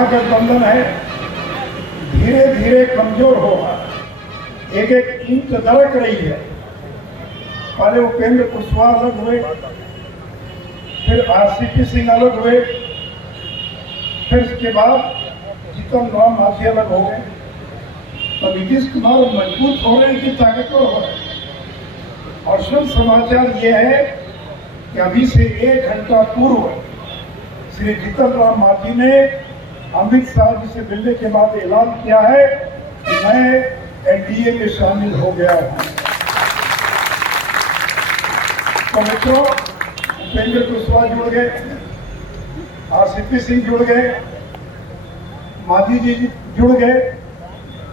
महागठबंधन है धीरे धीरे कमजोर हो रहा है, एक एक ईंट दरक रही है। पहले उपेंद्र कुशवाहा अलग हुए, फिर आरसीपी सिंह अलग हुए, फिर उसके बाद जीतन राम मांझी अलग हो गए। तो नीतीश कुमार मजबूत हो रहे हैं कि ताकतवर हो रहे हैं। और शुभ समाचार ये है कि अभी से 1 घंटा पूर्व श्री जीतन राम मांझी ने अमित शाह जी से मिलने के बाद ऐलान किया है कि मैं एनडीए में शामिल हो गया हूं। तो मित्रों, उपेंद्र कुशवाहा जुड़ गए, आरसीपी सिंह जुड़ गए, मांझी जी जुड़ गए,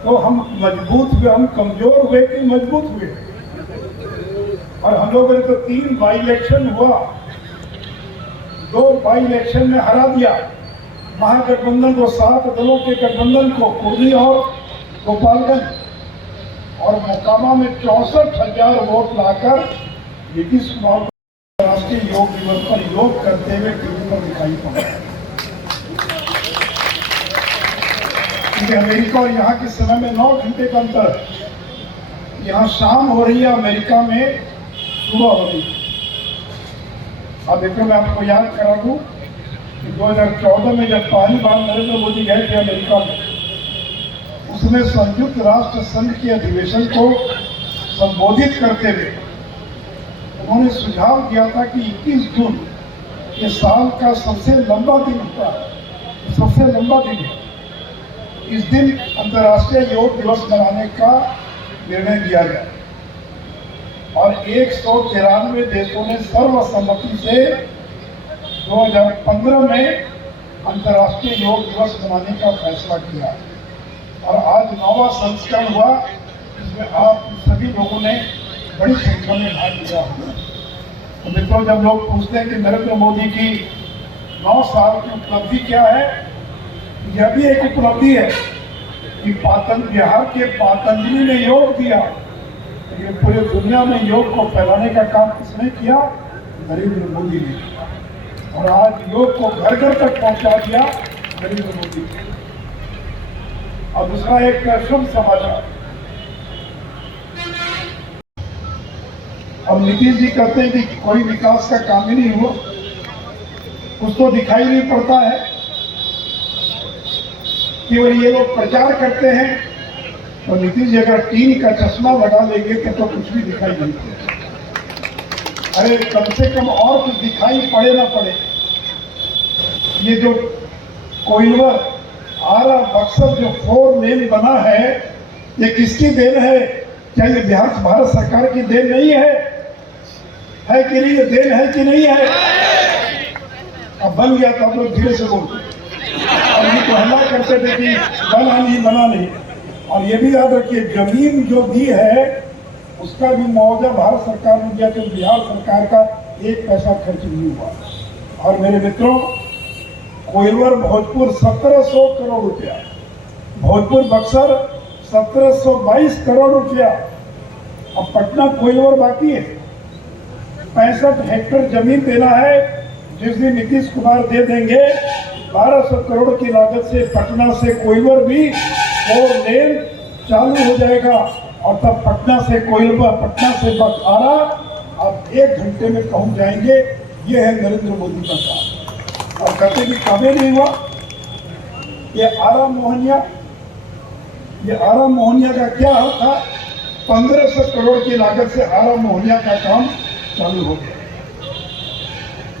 तो हम मजबूत हुए, हम कमजोर हुए कि मजबूत हुए। और हम लोगों ने तो 3 बाई इलेक्शन हुआ, 2 बाई इलेक्शन में हरा दिया महागठबंधन को, 7 दलों के गठबंधन को, कुर्ली और गोपालगंज। और मोकामा में 64,000 वोट लाकर नीतीश कुमार को राष्ट्रीय योग दिवस पर योग करते हुए टीवी पर दिखाई पड़ा। क्योंकि अमेरिका और यहाँ के समय में 9 घंटे का अंतर है। यहाँ शाम हो रही है, अमेरिका में सुबह हो रही है। अब देखो, मैं आपको याद करा दूं कि 2014 में जब पहली बार नरेंद्र मोदी गए थे अमेरिका में, उसमें संयुक्त राष्ट्र संघ के अधिवेशन को संबोधित करते हुए उन्होंने सुझाव दिया था कि 21 जून ये साल का सबसे लंबा दिन होता है, सबसे लंबा दिन है। इस दिन अंतर्राष्ट्रीय योग दिवस मनाने का निर्णय लिया गया और 193 देशों ने सर्वसम्मति से 2015 में अंतर्राष्ट्रीय योग दिवस मनाने का फैसला किया। और आज 9वां संस्करण हुआ, जिसमें आप सभी लोगों ने बड़ी संख्या में भाग लिया। तो मित्रों, जब लोग पूछते हैं कि नरेंद्र मोदी की 9 साल की उपलब्धि क्या है, यह भी एक उपलब्धि है कि बिहार के पतंजलि ने योग दिया। ये पूरे दुनिया में योग को फैलाने का काम किसने किया? नरेंद्र मोदी ने। और आज योग को घर घर तक पहुंचा दिया नरेंद्र मोदी। और दूसरा एक शुभ समाचार, अब नीतीश जी कहते हैं कि कोई विकास का काम ही नहीं हुआ, कुछ तो दिखाई नहीं पड़ता है। केवल ये लोग प्रचार करते हैं। तो नीतीश जी अगर टीन का चश्मा लगा लेंगे तो कुछ भी दिखाई नहीं पड़ेगा। अरे कम से कम और कुछ दिखाई पड़े ना पड़े। ये जो कोइलवर आरा बक्सर जो 4 लेन बना है, ये किसकी देन है? क्या ये बिहार भारत सरकार की देन नहीं है कि नहीं? ये देन है कि नहीं है? अब बन गया तो आप लोग धीरे से बोलते और ये तो हल्ला करते थे कि बना नहीं। और ये भी याद रखिए, जमीन जो दी है उसका भी मुआवजा भारत सरकार ने दिया, तो बिहार सरकार का 1 पैसा खर्च नहीं हुआ। और मेरे मित्रों, कोइलवर भोजपुर 1700 करोड़ रुपया, भोजपुर बक्सर 1722 करोड़ रुपया। अब पटना कोइलवर बाकी है, 65 हेक्टेयर जमीन देना है, जिस दिन नीतीश कुमार दे देंगे 1200 करोड़ की लागत से पटना से कोइलवर भी 4 लेन चालू हो जाएगा। और तब पटना से कोइलवर, पटना से बखतारा अब 1 घंटे में पहुंच जाएंगे। ये है नरेंद्र मोदी का काम। और कहते भी कभी नहीं हुआ। ये आरा मोहनिया का क्या हाल था? 1500 करोड़ की लागत से आरा मोहनिया का काम चालू हो गया।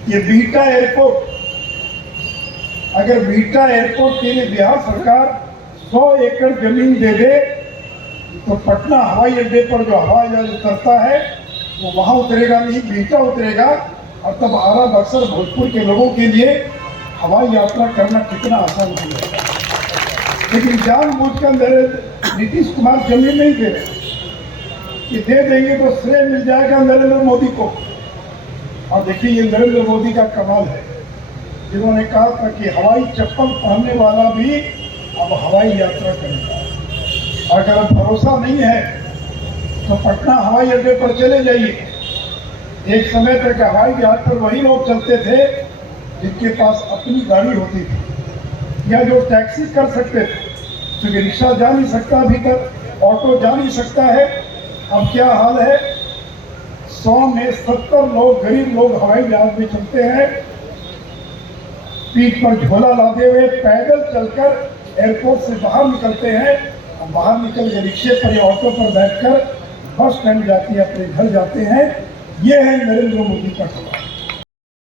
ये बीटा एयरपोर्ट, अगर बीटा एयरपोर्ट के लिए बिहार सरकार 100 एकड़ जमीन दे दे तो पटना हवाई अड्डे पर जो हवाई जहाज उतरता है वो वहां उतरेगा नहीं, बीटा उतरेगा। और तब आरा बक्सर भोजपुर के लोगों के लिए हवाई यात्रा करना कितना आसान हो जाएगा। लेकिन जानबूझकर नीतीश कुमार जमीन नहीं दे रहे, कि दे देंगे तो श्रेय मिल जाएगा नरेंद्र मोदी को। और देखिए, ये नरेंद्र मोदी का कमाल है, जिन्होंने कहा था कि हवाई चप्पल पहनने वाला भी अब हवाई यात्रा करेगा। अगर भरोसा नहीं है तो पटना हवाई अड्डे पर चले जाइए। एक समय तक हवाई जहाज पर वही लोग चलते थे जिनके पास अपनी गाड़ी होती थी। या जो टैक्सी कर सकते थे, क्योंकि रिक्शा जा नहीं सकता अभी तक, ऑटो जा नहीं सकता है, अब क्या हाल है, 100 में 70 लोग, गरीब लोग हवाई जहाज में चलते हैं, पीठ पर झोला लादे हुए पैदल चलकर एयरपोर्ट से बाहर निकलते हैं, और बाहर निकल के रिक्शे पर या ऑटो पर बैठकर बस स्टैंड जाती है, अपने घर जाते हैं। ये है नरेंद्र मोदी का सवाल।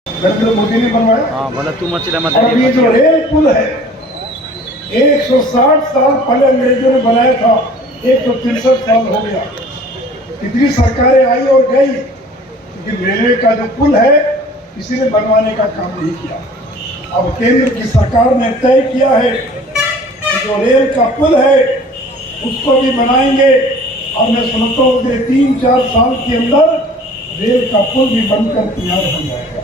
नरेंद्र मोदी ने बनवाया। और ये जो रेल पुल है 160 साल पहले अंग्रेजों ने बनाया था, 163 साल हो गया, कितनी सरकारें आई और गई, लेकिन रेलवे का जो पुल है किसी ने बनवाने का काम नहीं किया। अब केंद्र की सरकार ने तय किया है कि जो रेल का पुल है उसको भी बनाएंगे, और मैं सुनता हूँ कि 3-4 साल के अंदर रेल का पुल भी बनकर तैयार हो जाएगा।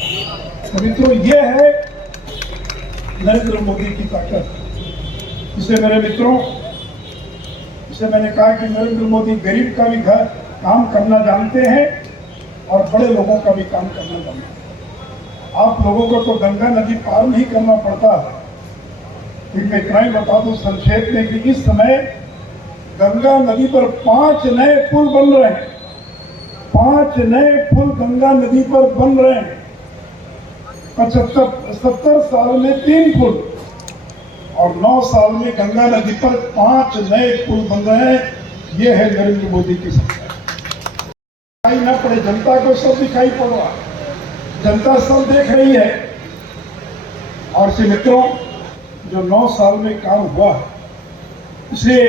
तो मित्रों, ये है नरेंद्र मोदी की ताकत। इससे मेरे मित्रों, इससे मैंने कहा कि नरेंद्र मोदी गरीब का भी काम करना जानते हैं और बड़े लोगों का भी काम करना जानते हैं। आप लोगों को तो गंगा नदी पार नहीं करना पड़ता, लेकिन मैं इतना ही बता दूं संक्षेप में कि इस समय गंगा नदी पर 5 नए पुल बन रहे हैं। 5 नए पुल गंगा नदी पर बन रहे हैं। 70 साल में 3 पुल और 9 साल में गंगा नदी पर 5 नए पुल बन रहे हैं। ये है नरेंद्र मोदी की सरकार। दिखाई ना पड़े, जनता को सब दिखाई पड़ रहा है, जनता सब देख रही है। और से मित्रों, जो 9 साल में काम हुआ है, इसलिए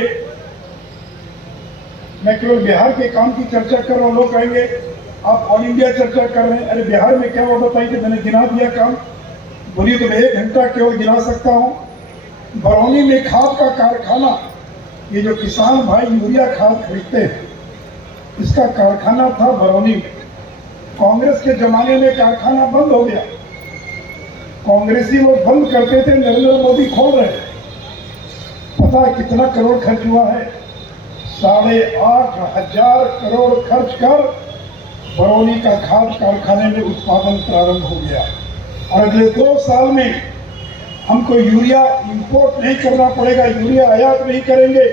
मैं केवल बिहार के काम की चर्चा कर रहा हूँ। लोग कहेंगे आप ऑल इंडिया चर्चा कर रहे हैं, अरे बिहार में क्या हुआ बताइए। कि मैंने गिना दिया काम, बोलिए तो मैं 1 घंटा केवल गिना सकता हूँ। बरौनी में खाद का कारखाना, ये जो किसान भाई यूरिया खाद खरीदते हैं, इसका कारखाना था बरौनी में। कांग्रेस के जमाने में कारखाना बंद हो गया, कांग्रेसी लोग बंद करते थे, नरेंद्र मोदी खोल रहे हैं। पता है कितना करोड़ खर्च हुआ है? 8,500 करोड़ खर्च कर बरौनी का खाद कारखाने में उत्पादन प्रारंभ हो गया। और अगले 2 साल में हमको यूरिया इंपोर्ट नहीं करना पड़ेगा, यूरिया आयात नहीं करेंगे,